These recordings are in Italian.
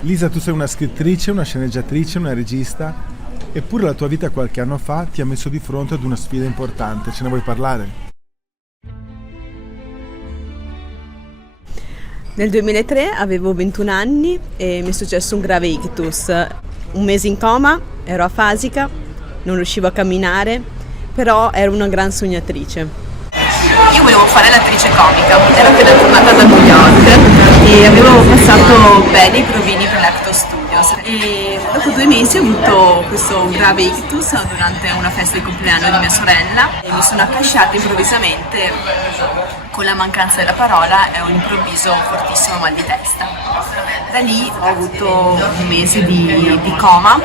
Lisa, tu sei una scrittrice, una sceneggiatrice, una regista, eppure la tua vita qualche anno fa ti ha messo di fronte ad una sfida importante. Ce ne vuoi parlare? Nel 2003 avevo 21 anni e mi è successo un grave ictus. Un mese in coma, ero afasica, non riuscivo a camminare, però ero una gran sognatrice. Io volevo fare l'attrice comica, ero appena tornata da New York e avevo passato bene i provini per l'Actor Studios e dopo 2 mesi ho avuto questo grave ictus durante una festa di compleanno di mia sorella e mi sono accasciata improvvisamente con la mancanza della parola e un improvviso fortissimo mal di testa. Da lì ho avuto un mese di coma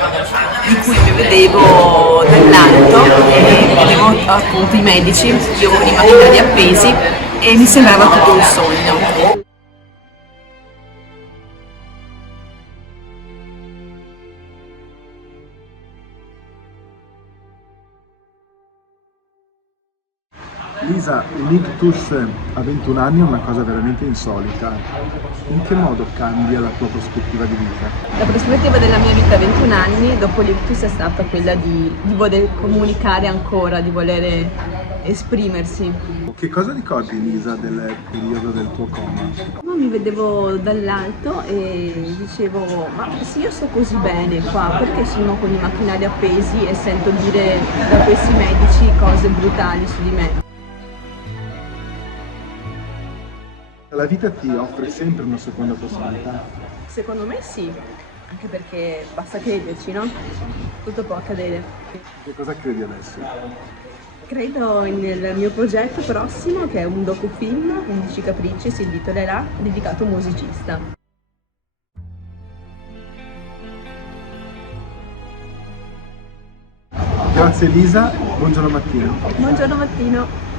in cui mi vedevo dall'alto e vedevo appunto i medici, io con i macchinari appesi e mi sembrava tutto un sogno. Lisa, un ictus a 21 anni è una cosa veramente insolita. In che modo cambia la tua prospettiva di vita? La prospettiva della mia vita a 21 anni dopo l'ictus è stata quella di voler comunicare ancora, di voler esprimersi. Che cosa ricordi, Lisa, del periodo del tuo coma? Ma mi vedevo dall'alto e dicevo, ma se io sto così bene qua, perché sono con i macchinari appesi e sento dire da questi medici cose brutali su di me? La vita ti offre sempre una seconda possibilità. Secondo me sì, anche perché basta crederci, no? Tutto può accadere. Che cosa credi adesso? Credo nel mio progetto prossimo, che è un docufilm, 11 capricci, si intitolerà, dedicato a un musicista. Grazie Lisa, buongiorno Mattino. Buongiorno Mattino.